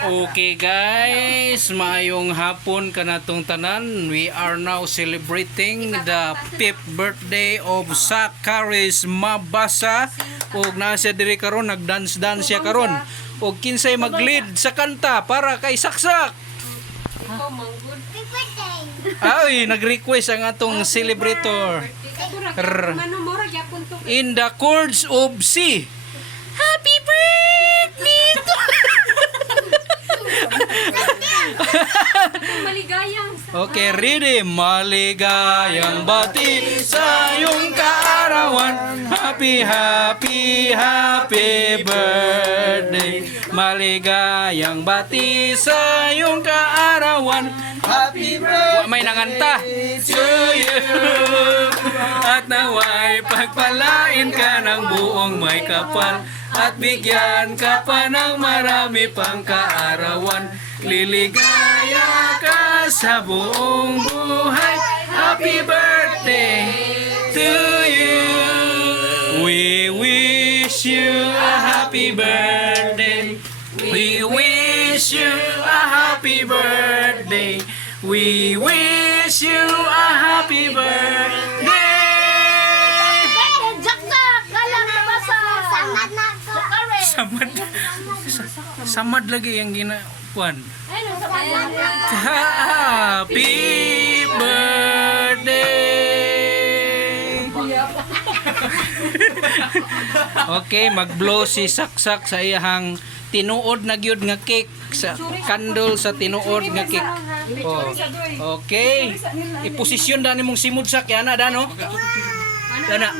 Okay guys, maayong hapon kanatong tanan. We are now celebrating the 5th birthday of Zacharias Mabasa. Og nasa diri karon nagdance-dance siya karon. Og kinsay mag-lead sa kanta para kay Saksak. Ay, nag-request ang atong celebrator. In the chords of C. Happy birthday to Maligayang. Okay, ready. Maligayang bati sa iyong kaarawan. Happy, happy, happy birthday. Maligayang bati sa iyong kaarawan. Happy birthday. May nanganta. To you. At naway pagpalain ka ng buong may kapal. At bigyan ka pa ng marami pang kaarawan. Liligaya ka sa buong buhay. Happy birthday to you. We wish you a happy birthday. We wish you a happy birthday. We wish you a happy birthday. Samad. Samad lagi yang ginapuan. Happy birthday. Okay, mag-blow si Saksak sa iyang tinuod na gyud nga cake, sa candle sa tinuod nga cake. Oh. Okay. Iposisyon dani mong simud sak yana dano. Dana.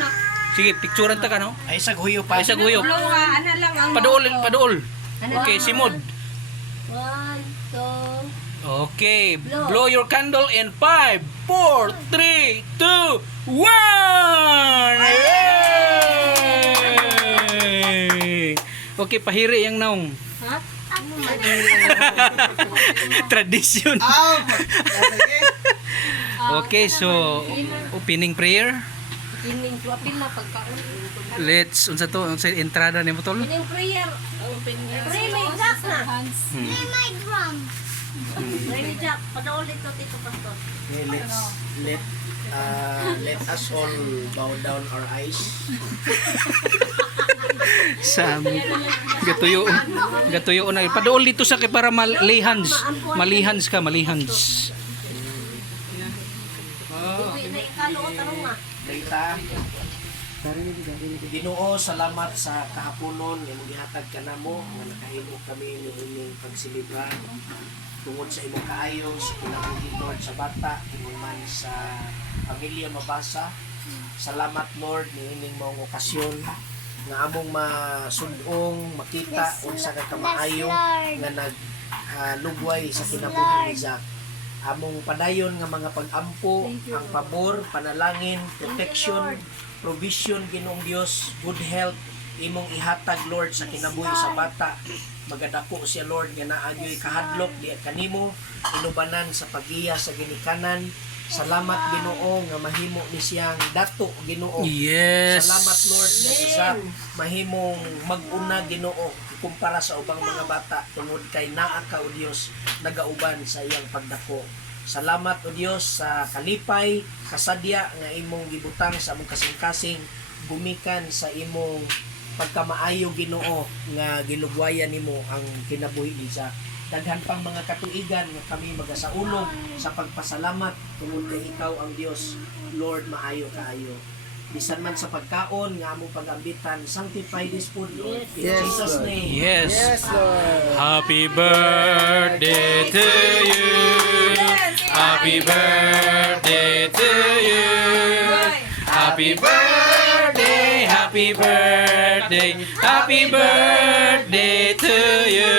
Sige, picturean ta ka no. Ay sa guyo pa. Ay sa guyo. Paduol, paduol. Okay, simod. 1, 2. Okay, blow your candle in 5, 4, 3, 2, 1. Yay! Okay, pahiri yang naong. Ha? Tradition. Okay, so opening prayer. Ining apil na pagkaon. Let's unsa to, unsa entrada nimo tol? Ining prayer. Pray may jack na. Play my drum. Pray may jack. Padaol dito Tito Pastor. Okay, let us all bow down our eyes. Sa gatuyo na paduol dito sa kay para malihans ka malihans. Uwi na ikalo tarong na. Data. Ginoo, salamat sa kahaponon nga gihatag ka namo nga nakahimo kami ni ining pagsilibra tungod sa imong kaayo sa kinabuhi Lord sa bata tungod man sa pamilya Mabasa. Salamat Lord ni ining mga okasyon nga among masud-ong makita unsa ka kamaayo nga naglugway sa kinabuhi ni Zach. Among padayon nga mga pag-ampo, ang pabor, panalangin, protection, provision Ginoong Dios, good health imong ihatag Lord sa kinabuhi sa bata. Magadako siya Lord nga naagyoy kahadlok di kanimo inubanan sa pagiya sa ginikanan. Salamat Ginoo nga mahimo ni siyang dato Ginoo. Yes. Salamat Lord nga sa mahimong mag-una Ginoo kumpara sa ubang mga bata tungod kay naa ka o Dios nagauban sa iyang pagdako. Salamat o Dios sa kalipay, kasadya nga imong gibutang sa among kasing-kasing gumikan sa imong pagkamaayo Ginoo nga gilugwayan nimo ang kinabuhi ni Zach. Daghan pang mga katuigan nga kami magasaulog sa pagpasalamat tungod kay ikaw ang Dios, Lord maayo kaayo. Bisan man sa pagkaon nga among pagambitan, sanctify this food Lord. In Jesus name. Yes. Yes Lord. Happy birthday to you. Happy birthday to you. Happy birthday, happy birthday, happy birthday to you.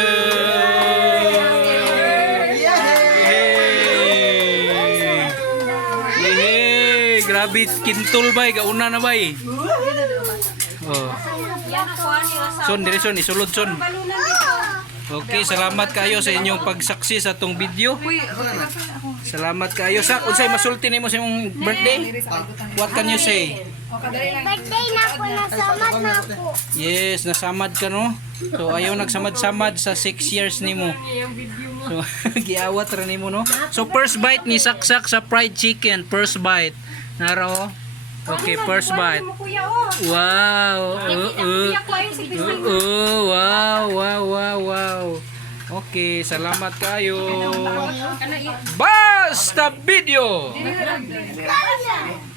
Yay! Grabe, kintul bay, gauna na bay. Oh. Son, direson, isulod son. Okay, salamat kayo sa inyong pagsaksi sa tong video. Salamat kayo. Sa unsay masulti nimo sa imong birthday? What can you say? Birthday na ako, nasamad na ako. Yes, nasamad ka no? So ayaw nagsamad-samad sa 6 years nimo. So giawat ra nimo no? So first bite ni saksak sa fried chicken, first bite. Naro. Okay, first bite. Wow. Wow. Okay, salamat kayo. Basta video. Kamera.